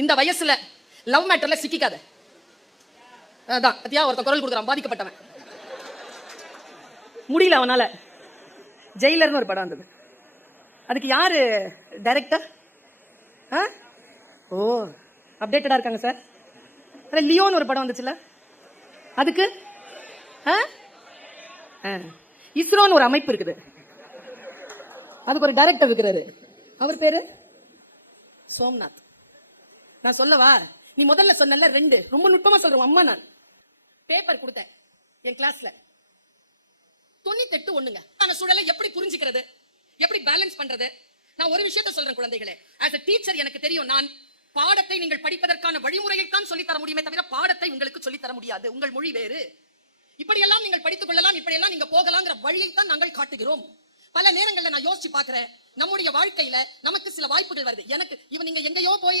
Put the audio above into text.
இந்த வயசுல லவ் மேட்டர்ல சிக்கிக்காத. அதான் அத்தியா ஒருத்த குரல் கொடுக்குறான், பாதிக்கப்பட்டவன். முடியல அவனால. ஜெயிலர்னு ஒரு படம் வந்தது. அதுக்கு யாரு டைரக்டர்? ஓ, அப்டேட்டடா இருக்காங்க சார். லியோன்னு ஒரு படம் வந்துச்சுல, அதுக்கு இஸ்ரோன்னு ஒரு அமைப்பு இருக்குது, அதுக்கு ஒரு டைரக்டர் இருக்கிறாரு. அவர் பேரு சோம்நாத். நான் சொல்லவா? நீ முதல்ல சொன்ன ரெண்டு ரொம்ப நுட்பமா சொல்றேன். அம்மா நான் பேப்பர் கொடுத்தேன் என் கிளாஸ்ல 98 ஒண்ணுங்க. அந்த சூழலை எப்படி புரிஞ்சுக்கிறது, எப்படி பேலன்ஸ் பண்றது? நான் ஒரு விஷயத்தை சொல்றேன் குழந்தைகளே, ஆஸ் a டீச்சர் எனக்கு தெரியும், நான் பாடத்தை நீங்கள் படிப்பதற்கான வழிமுறையை தான் சொல்லி தர முடியுமே தவிர பாடத்தை உங்களுக்கு சொல்லி தர முடியாது. உங்கள் மொழி வேறு, இப்படியெல்லாம் நீங்கள் படித்துக் கொள்ளலாம், இப்படியெல்லாம் நீங்க போகலாங்கிற வழியை தான் நாங்கள் காட்டுகிறோம். பல நேரங்களில் நான் யோசிச்சு பாக்குறேன், நம்முடைய வாழ்க்கையில நமக்கு சில வாய்ப்புகள் வருது. எனக்கு இவன் நீங்க எங்கேயோ போய்